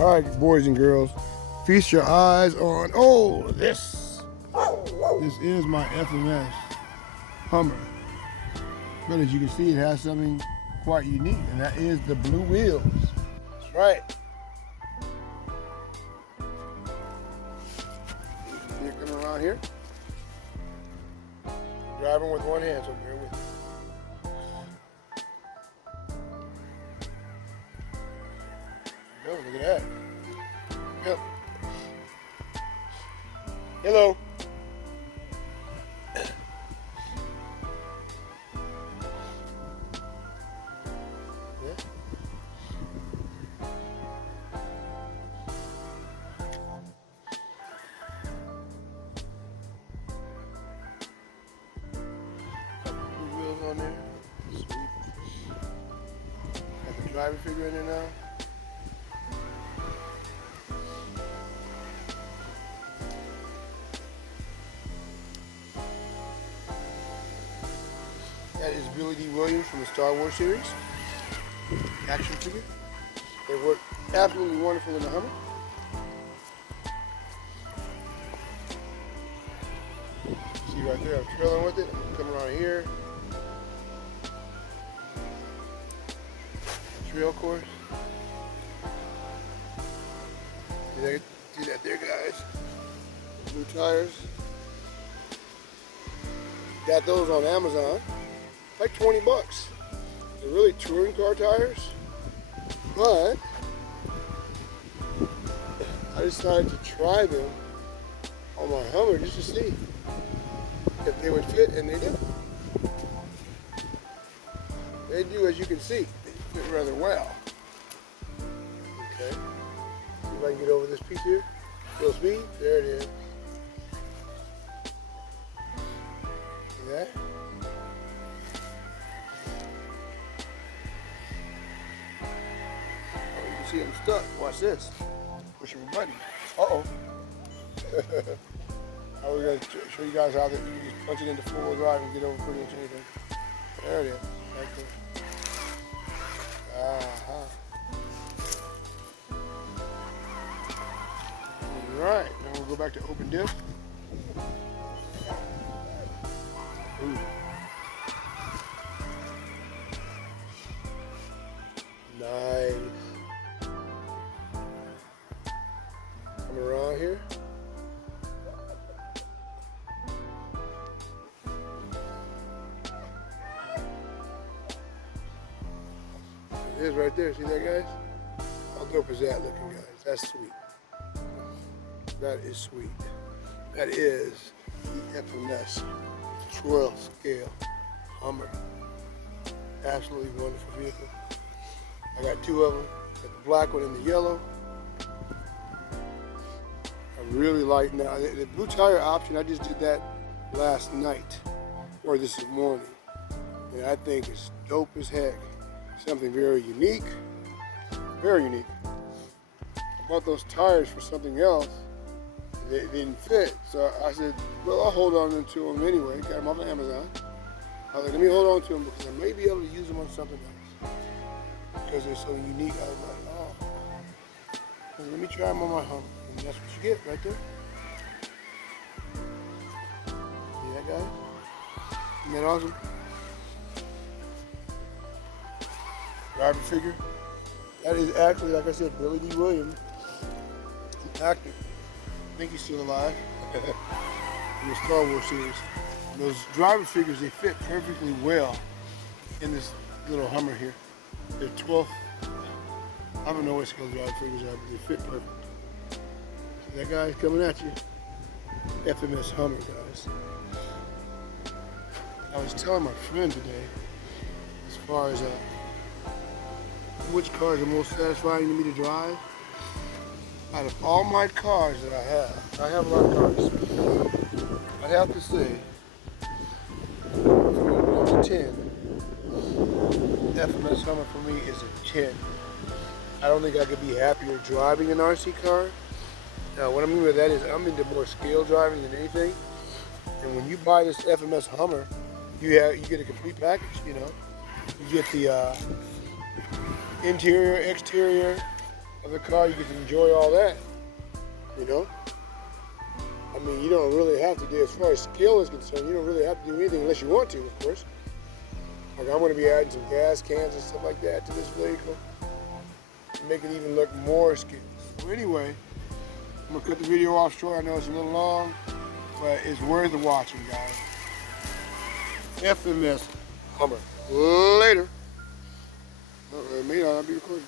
All right, boys and girls, feast your eyes on, this. This is my FMS Hummer. But as you can see, it has something quite unique, and that is the blue wheels. That's right. You're coming around here. Driving with one hand, so bear with me. Oh, look at that. Yep. Hello. Yeah. Blue wheels on there. Sweet. Got the driver figure in there now. That is Billy D. Williams from the Star Wars series. Action figure. They work absolutely wonderful in the Hummer. See right there, I'm trailing with it. I'm coming around here. Trail course. See that there, guys? Blue tires. Got those on Amazon. Like 20 bucks. They're really touring car tires, but I decided to try them on my Hummer just to see if they would fit, and they do. They do, as you can see. They fit rather well. Okay. See if I can get over this piece here. Little speed. There it is. See that? See, I'm stuck. Watch this. Push your button. Uh-oh. I was going to show you guys how that you can just punch it into four-wheel drive and get over pretty much anything. There it is. Right there. All right. Now we'll go back to open diff. Ooh. Nice. Come around here. It is right there. See that, guys? How dope is that looking, guys? That's sweet. That is sweet. That is the FMS 12 scale Hummer. Absolutely wonderful vehicle. I got two of them. Got the black one and the yellow. I really like now the blue tire option. I just did that last night or this morning, and I think it's dope as heck. Something very unique, very unique. I bought those tires for something else. They didn't fit, so I said, well, I'll hold on to them anyway. Got them off of Amazon. I was like, let me hold on to them because I may be able to use them on something else because they're so unique. I was like, oh, let me try them on my Hummer. And that's what you get right there. See that, guys? Isn't that awesome? Driver figure. That is actually, like I said, Billy D. Williams, an actor. I think he's still alive. In the Star Wars series. And those driver figures, they fit perfectly well in this little Hummer here. They're 12. I don't know what scale driver figures are, but they fit perfect. That guy's coming at you. FMS Hummer, guys. I was telling my friend today, as far as which car is the most satisfying to me to drive. Out of all my cars that I have a lot of cars. I'd have to say, from 1 to 10, FMS Hummer for me is a 10. I don't think I could be happier driving an RC car. Now, what I mean by that is I'm into more scale driving than anything. And when you buy this FMS Hummer, you get a complete package, you know. You get the interior, exterior, of the car, you get to enjoy all that, you know? I mean, you don't really have to do, as far as skill is concerned, you don't really have to do anything unless you want to, of course. Like, I'm going to be adding some gas cans and stuff like that to this vehicle to make it even look more skilled. So anyway, I'm going to cut the video off short. I know it's a little long, but it's worth watching, guys. FMS Hummer. Later. It may not be recorded.